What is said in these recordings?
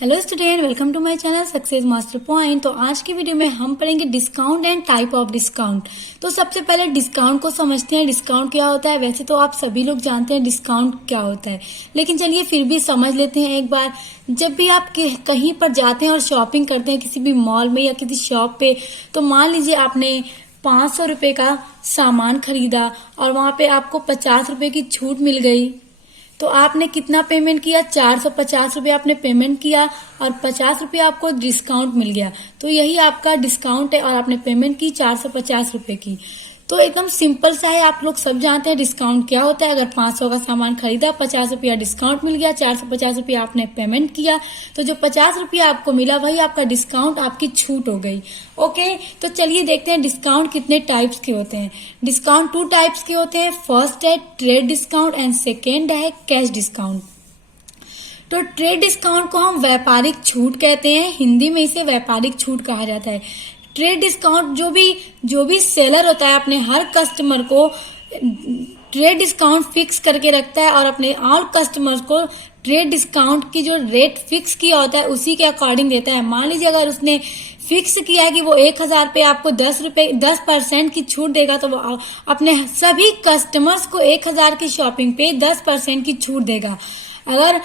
Hello student, welcome to my channel success master point. तो आज की वीडियो में हम पढ़ेंगे discount and type of discount. तो सबसे पहले डिस्काउंट को समझते हैं, डिस्काउंट क्या होता है। वैसे तो आप सभी लोग जानते हैं डिस्काउंट क्या होता है, लेकिन चलिए फिर भी समझ लेते हैं एक बार। जब भी आप कहीं पर जाते हैं और शॉपिंग करते हैं किसी भी मॉल में या किसी शॉप पे, तो मान लीजिए आपने 500 रुपए का सामान खरीदा और वहां पे आपको 50 रुपए की छूट मिल गई। तो आपने कितना पेमेंट किया? 450 रुपये आपने पेमेंट किया और 50 रुपये आपको डिस्काउंट मिल गया। तो यही आपका डिस्काउंट है और आपने पेमेंट की 450 रुपये की। तो एकदम सिंपल सा है, आप लोग सब जानते हैं डिस्काउंट क्या होता है। अगर 500 का सामान खरीदा, 50 रुपया डिस्काउंट मिल गया, 450 रुपया आपने पेमेंट किया, तो जो 50 रुपया आपको मिला वही आपका डिस्काउंट, आपकी छूट हो गई। ओके, तो चलिए देखते हैं डिस्काउंट कितने टाइप्स के होते हैं। डिस्काउंट 2 टाइप्स के होते हैं। फर्स्ट है ट्रेड डिस्काउंट एंड सेकेंड है कैश डिस्काउंट। तो ट्रेड डिस्काउंट को हम व्यापारिक छूट कहते हैं, हिंदी में इसे व्यापारिक छूट कहा जाता है। ट्रेड डिस्काउंट जो भी सेलर होता है अपने हर कस्टमर को ट्रेड डिस्काउंट फिक्स करके रखता है और अपने ऑल कस्टमर्स को ट्रेड डिस्काउंट की जो रेट फिक्स किया होता है उसी के अकॉर्डिंग देता है। मान लीजिए अगर उसने फिक्स किया है कि वो 1000 पे आपको 10% की छूट देगा, तो वो अपने सभी कस्टमर्स को 1000 की शॉपिंग पे 10% की छूट देगा। अगर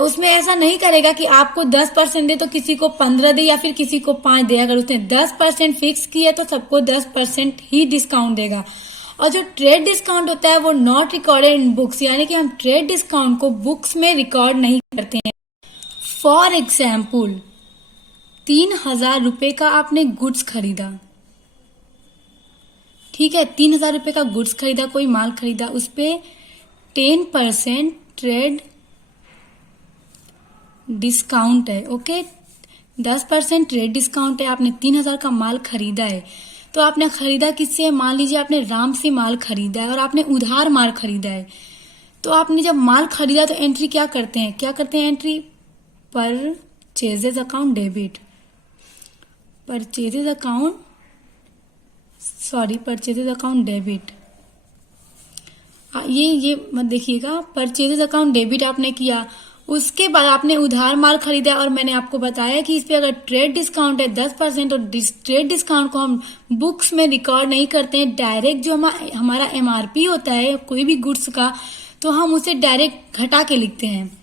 उसमें ऐसा नहीं करेगा कि आपको 10% दे तो किसी को 15 दे या फिर किसी को 5 दे। अगर उसने 10% फिक्स किया तो सबको 10% ही डिस्काउंट देगा। और जो ट्रेड डिस्काउंट होता है वो नॉट रिकॉर्डेड इन बुक्स, यानी कि हम ट्रेड डिस्काउंट को बुक्स में रिकॉर्ड नहीं करते हैं। फॉर एग्जाम्पल 3000 रुपए का आपने गुड्स खरीदा, ठीक है, 3000 रुपए का गुड्स खरीदा, कोई माल खरीदा, उस पे 10% ट्रेड डिस्काउंट है। ओके, 10% ट्रेड डिस्काउंट है। आपने 3000 का माल खरीदा है, तो आपने खरीदा किससे? मान लीजिए आपने राम से माल खरीदा है और आपने उधार माल खरीदा है। तो आपने जब माल खरीदा तो एंट्री क्या करते हैं entry purchases account debit, purchases account debit. ये मत देखिएगा, परचेजेस अकाउंट डेबिट आपने किया। उसके बाद आपने उधार माल खरीदा और मैंने आपको बताया कि इस पे अगर ट्रेड डिस्काउंट है 10%, तो ट्रेड डिस्काउंट को हम बुक्स में रिकॉर्ड नहीं करते हैं। डायरेक्ट जो हमारा एमआरपी होता है कोई भी गुड्स का, तो हम उसे डायरेक्ट घटा के लिखते हैं।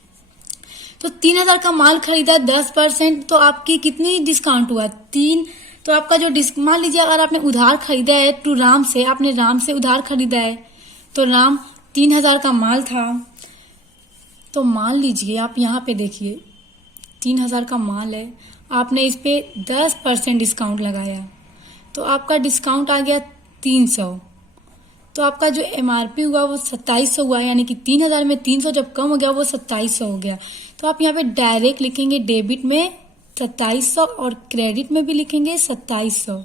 तो 3000 का माल खरीदा, 10%, तो आपकी कितनी डिस्काउंट हुआ? 3। तो आपका जो मान लीजिए अगर आपने उधार खरीदा है टू राम से, आपने राम से उधार खरीदा है, तो राम 3000 का माल था। तो मान लीजिए आप यहाँ पे देखिए 3000 का माल है, आपने इस पे 10% डिस्काउंट लगाया, तो आपका डिस्काउंट आ गया 300। तो आपका जो एमआरपी हुआ वो 2700 हुआ, यानी कि 3000 में 300 जब कम हो गया वो 2700 हो गया। तो आप यहाँ पे डायरेक्ट लिखेंगे डेबिट में 2700 और क्रेडिट में भी लिखेंगे 2700।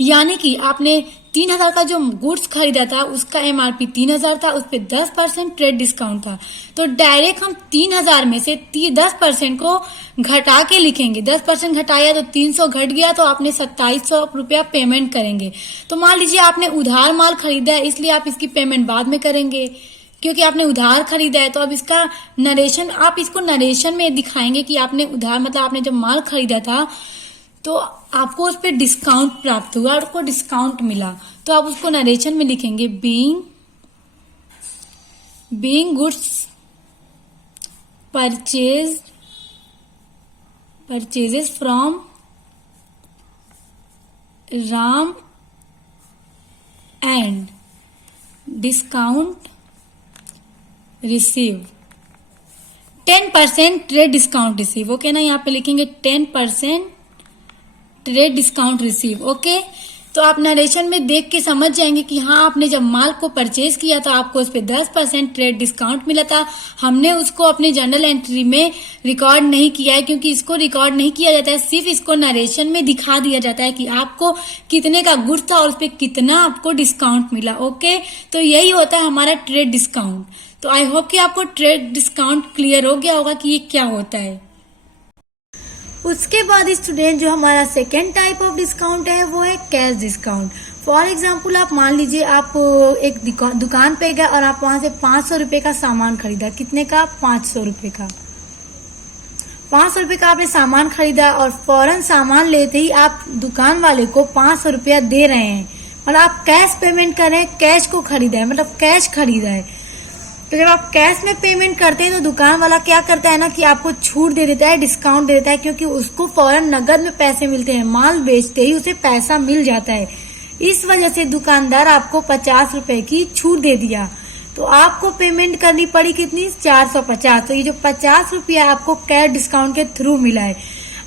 यानी कि आपने 3000 का जो गुड्स खरीदा था उसका एमआरपी 3000 था, उस पे 10% ट्रेड डिस्काउंट था। तो डायरेक्ट हम 3000 में से 10% को घटा के लिखेंगे। 10% घटाया तो 300 घट गया, तो आपने 2700 रुपया पेमेंट करेंगे। तो मान लीजिए आपने उधार माल खरीदा है, इसलिए आप इसकी पेमेंट बाद में करेंगे क्योंकि आपने उधार खरीदा है। तो अब इसका नरेशन, आप इसको नरेशन में दिखाएंगे कि आपने उधार मतलब आपने जब माल खरीदा था तो आपको उस पर डिस्काउंट प्राप्त हुआ, आपको डिस्काउंट मिला, तो आप उसको नरेशन में लिखेंगे being goods purchases from Ram and discount receive 10% trade discount receive. Okay ना, यहाँ पे लिखेंगे 10% ट्रेड डिस्काउंट रिसीव। ओके, तो आप नरेशन में देख के समझ जाएंगे कि हाँ, आपने जब माल को परचेज किया था आपको उस पर 10% ट्रेड डिस्काउंट मिला था। हमने उसको अपने जर्नल एंट्री में रिकॉर्ड नहीं किया है, क्योंकि इसको रिकॉर्ड नहीं किया जाता है, सिर्फ इसको नरेशन में दिखा दिया जाता है कि आपको कितने का गुड्स था और उस पर कितना आपको डिस्काउंट मिला। ओके, तो यही होता है हमारा ट्रेड डिस्काउंट। तो आई होप कि आपको ट्रेड डिस्काउंट क्लियर हो गया होगा कि ये क्या होता है। उसके बाद स्टूडेंट जो हमारा सेकेंड टाइप ऑफ डिस्काउंट है वो है कैश डिस्काउंट। फॉर एग्जाम्पल आप मान लीजिए आप एक दुकान पे गए और आप वहां से 500 रुपए का सामान खरीदा। कितने का? 500 रुपए का। 500 रुपए का आपने सामान खरीदा और फौरन सामान लेते ही आप दुकान वाले को 500 रुपया दे रहे हैं, मतलब आप कैश पेमेंट कर रहे हैं, कैश को खरीदा है, मतलब कैश खरीदा है। तो जब आप कैश में पेमेंट करते हैं तो दुकान वाला क्या करता है ना कि आपको छूट दे देता है, डिस्काउंट दे देता है, क्योंकि उसको फौरन नगद में पैसे मिलते हैं, माल बेचते ही उसे पैसा मिल जाता है। इस वजह से दुकानदार आपको 50 रुपए की छूट दे दिया, तो आपको पेमेंट करनी पड़ी कितनी, 450। तो ये जो 50 रुपया आपको कैश डिस्काउंट के थ्रू मिला है,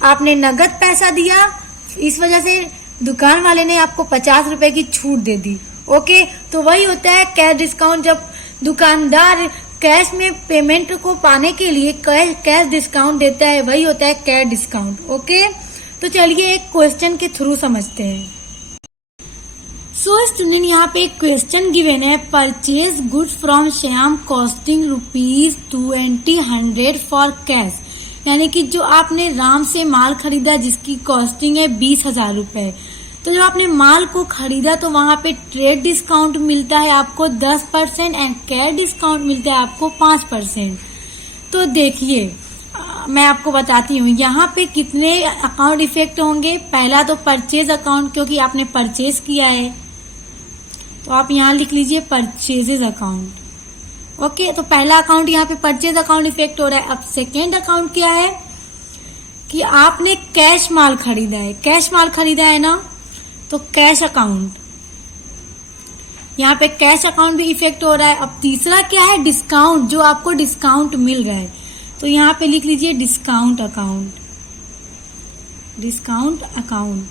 आपने नगद पैसा दिया, इस वजह से दुकान वाले ने आपको 50 रुपए की छूट दे दी। ओके, तो वही होता है कैश डिस्काउंट। जब दुकानदार कैश में पेमेंट को पाने के लिए कैश डिस्काउंट देता है, वही होता है कैश डिस्काउंट। ओके, तो चलिए एक क्वेश्चन के थ्रू समझते हैं। सो स्टूडेंट, यहाँ पे एक क्वेश्चन गिवन है, purchase goods from Shyam costing ₹20 for cash, यानी कि जो आपने राम से माल खरीदा जिसकी कॉस्टिंग है 20,000 रुपए। तो जब आपने माल को खरीदा तो वहां पे ट्रेड डिस्काउंट मिलता है आपको 10% एंड कैश डिस्काउंट मिलता है आपको 5%। तो देखिए मैं आपको बताती हूँ यहाँ पे कितने अकाउंट इफेक्ट होंगे। पहला तो परचेज अकाउंट, क्योंकि आपने परचेज किया है, तो आप यहाँ लिख लीजिए परचेजेज अकाउंट। ओके, तो पहला अकाउंट यहाँ पे परचेज अकाउंट इफेक्ट हो रहा है। अब सेकेंड अकाउंट क्या है कि आपने कैश माल खरीदा है, कैश माल खरीदा है ना, तो कैश अकाउंट, यहाँ पे कैश अकाउंट भी इफेक्ट हो रहा है। अब तीसरा क्या है, डिस्काउंट, जो आपको डिस्काउंट मिल रहा है, तो यहाँ पे लिख लीजिए डिस्काउंट अकाउंट, डिस्काउंट अकाउंट।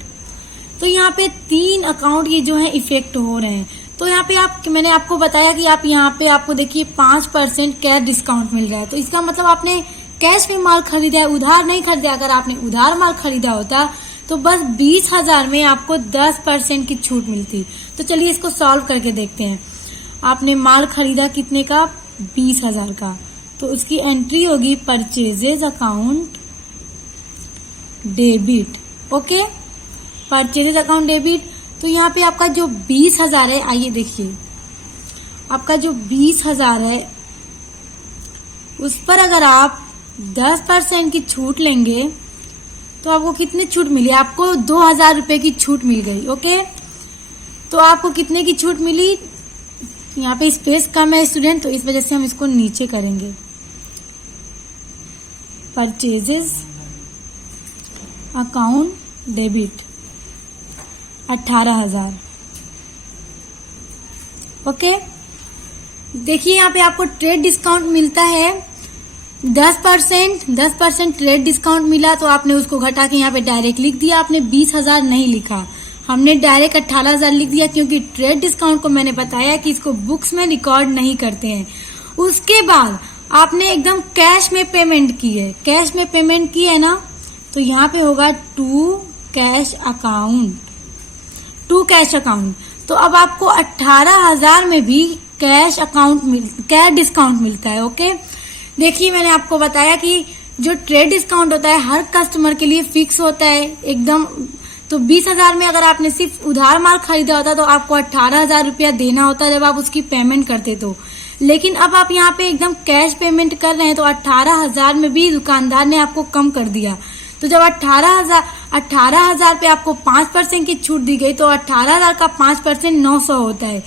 तो यहाँ पे 3 अकाउंट ये जो है इफेक्ट हो रहे हैं। तो यहाँ पे मैंने आपको बताया कि आप यहाँ पे आपको देखिए 5% कैश डिस्काउंट मिल रहा है, तो इसका मतलब आपने कैश में माल खरीदा है, उधार नहीं खरीदा। अगर आपने उधार माल खरीदा होता तो बस 20,000 में आपको 10% की छूट मिलती। तो चलिए इसको सॉल्व करके देखते हैं। आपने माल खरीदा कितने का, 20,000 का, तो उसकी एंट्री होगी purchases account debit. Okay, purchases account debit. तो यहाँ पे आपका जो 20,000 है, आइए देखिए, आपका जो 20,000 है उस पर अगर आप 10% की छूट लेंगे तो आपको कितनी छूट मिली, आपको 2,000 रुपए की छूट मिल गई। ओके, तो आपको कितने की छूट मिली, यहाँ पे स्पेस कम है स्टूडेंट, तो इस वजह से हम इसको नीचे करेंगे। Purchases account debit 18,000। ओके, देखिए यहाँ पे आपको ट्रेड डिस्काउंट मिलता है 10% ट्रेड डिस्काउंट मिला, तो आपने उसको घटा के यहाँ पे डायरेक्ट लिख दिया। आपने 20,000 नहीं लिखा, हमने डायरेक्ट 18,000 लिख दिया, क्योंकि ट्रेड डिस्काउंट को मैंने बताया कि इसको बुक्स में रिकॉर्ड नहीं करते हैं। उसके बाद आपने एकदम कैश में पेमेंट की है, कैश में पेमेंट की है ना, तो यहाँ पे होगा टू कैश अकाउंट। तो अब आपको 18,000 में भी कैश डिस्काउंट मिलता है। ओके, देखिए मैंने आपको बताया कि जो ट्रेड डिस्काउंट होता है हर कस्टमर के लिए फिक्स होता है एकदम। तो 20,000 में अगर आपने सिर्फ उधार माल खरीदा होता तो आपको 18,000 रुपया देना होता जब आप उसकी पेमेंट करते तो। लेकिन अब आप यहाँ पे एकदम कैश पेमेंट कर रहे हैं, तो 18,000 में भी दुकानदार ने आपको कम कर दिया। तो जब 18,000 पे आपको 5% की छूट दी गई, तो 18,000 का 5% 900 होता है।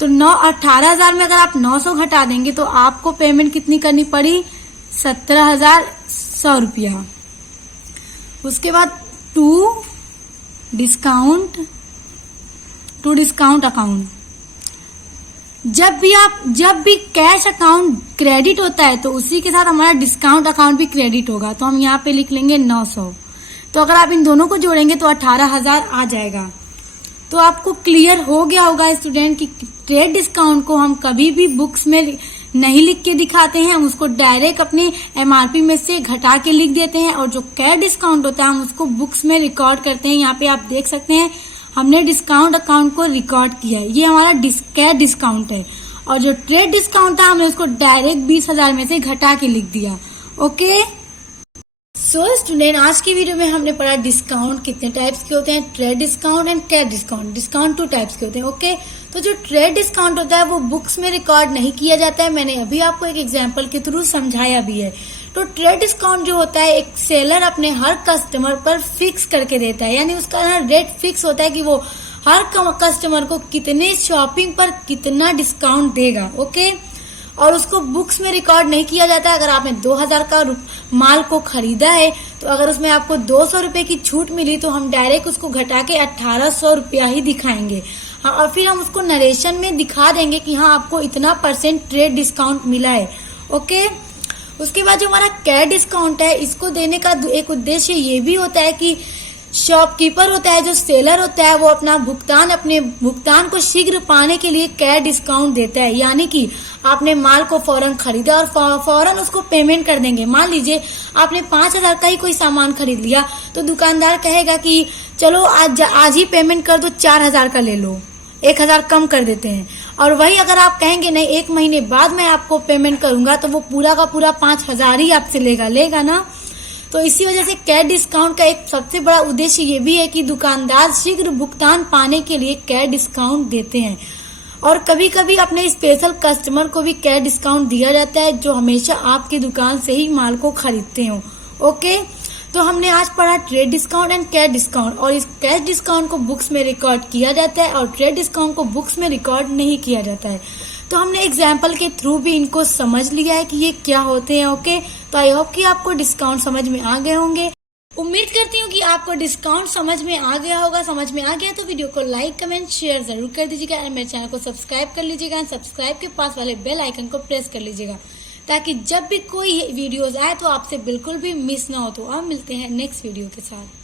तो 18,000 में अगर आप 900 घटा देंगे तो आपको पेमेंट कितनी करनी पड़ी, 17,100 रुपया। उसके बाद टू डिस्काउंट अकाउंट। जब भी कैश अकाउंट क्रेडिट होता है तो उसी के साथ हमारा डिस्काउंट अकाउंट भी क्रेडिट होगा। तो हम यहाँ पे लिख लेंगे 900। तो अगर आप इन दोनों को जोड़ेंगे तो 18,000 आ जाएगा। तो आपको क्लियर हो गया होगा स्टूडेंट कि ट्रेड डिस्काउंट को हम कभी भी बुक्स में नहीं लिख के दिखाते हैं, हम उसको डायरेक्ट अपनी एमआरपी में से घटा के लिख देते हैं। और जो कैश डिस्काउंट होता है हम उसको बुक्स में रिकॉर्ड करते हैं। यहाँ पे आप देख सकते हैं हमने डिस्काउंट अकाउंट को रिकॉर्ड किया है, ये हमारा कैश डिस्काउंट है। और जो ट्रेड डिस्काउंट था हमने उसको डायरेक्ट 20,000 में से घटा के लिख दिया। ओके, सो स्टूडेंट आज की वीडियो में हमने पढ़ा डिस्काउंट कितने टाइप्स के होते हैं, trade discount and cash discount. Discount 2 types के होते हैं। ओके, तो जो ट्रेड डिस्काउंट होता है वो बुक्स में रिकॉर्ड नहीं किया जाता है। मैंने अभी आपको एक एग्जांपल के थ्रू समझाया भी है। तो ट्रेड डिस्काउंट जो होता है एक सेलर अपने हर कस्टमर पर फिक्स करके देता है, यानी उसका ना रेट फिक्स होता है कि वो हर कस्टमर को कितने शॉपिंग पर कितना डिस्काउंट देगा। ओके, और उसको बुक्स में रिकॉर्ड नहीं किया जाता है। अगर आपने 2000 का माल को खरीदा है तो अगर उसमें आपको 200 रुपए की छूट मिली तो हम डायरेक्ट उसको घटा के 1800 रुपया ही दिखाएंगे। हाँ, और फिर हम उसको नरेशन में दिखा देंगे कि हाँ आपको इतना % ट्रेड डिस्काउंट मिला है। ओके, उसके बाद जो हमारा कैश डिस्काउंट है, इसको देने का एक उद्देश्य ये भी होता है कि शॉपकीपर होता है, जो सेलर होता है, वो अपने भुगतान को शीघ्र पाने के लिए कैश डिस्काउंट देता है। यानी कि आपने माल को फौरन खरीदा और फौरन उसको पेमेंट कर देंगे। मान लीजिए आपने 5000 का ही कोई सामान खरीद लिया तो दुकानदार कहेगा कि चलो आज ही पेमेंट कर दो, 4000 का ले लो, 1000 कम कर देते हैं। और वही अगर आप कहेंगे नहीं 1 महीने बाद मैं आपको पेमेंट करूंगा तो वो पूरा का पूरा 5000 ही आपसे लेगा ना। तो इसी वजह से कैश डिस्काउंट का एक सबसे बड़ा उद्देश्य ये भी है कि दुकानदार शीघ्र भुगतान पाने के लिए कैश डिस्काउंट देते हैं। और कभी कभी अपने स्पेशल कस्टमर को भी कैश डिस्काउंट दिया जाता है जो हमेशा आपकी दुकान से ही माल को खरीदते हो। ओके, तो हमने आज पढ़ा trade discount and cash discount, और इस कैश डिस्काउंट को बुक्स में रिकॉर्ड किया जाता है और ट्रेड डिस्काउंट को बुक्स में रिकॉर्ड नहीं किया जाता है। तो हमने एग्जाम्पल के थ्रू भी इनको समझ लिया है कि ये क्या होते हैं। ओके, तो आई होप कि आपको डिस्काउंट समझ में आ गए होंगे। उम्मीद करती हूँ कि आपको डिस्काउंट समझ में आ गया होगा। समझ में आ गया तो वीडियो को लाइक कमेंट शेयर जरूर कर दीजिएगा और मेरे चैनल को सब्सक्राइब कर लीजिएगा। सब्सक्राइब के पास वाले बेल आइकन को प्रेस कर लीजिएगा ताकि जब भी कोई वीडियोस आए तो आपसे बिल्कुल भी मिस ना हो। तो अब मिलते हैं नेक्स्ट वीडियो के साथ।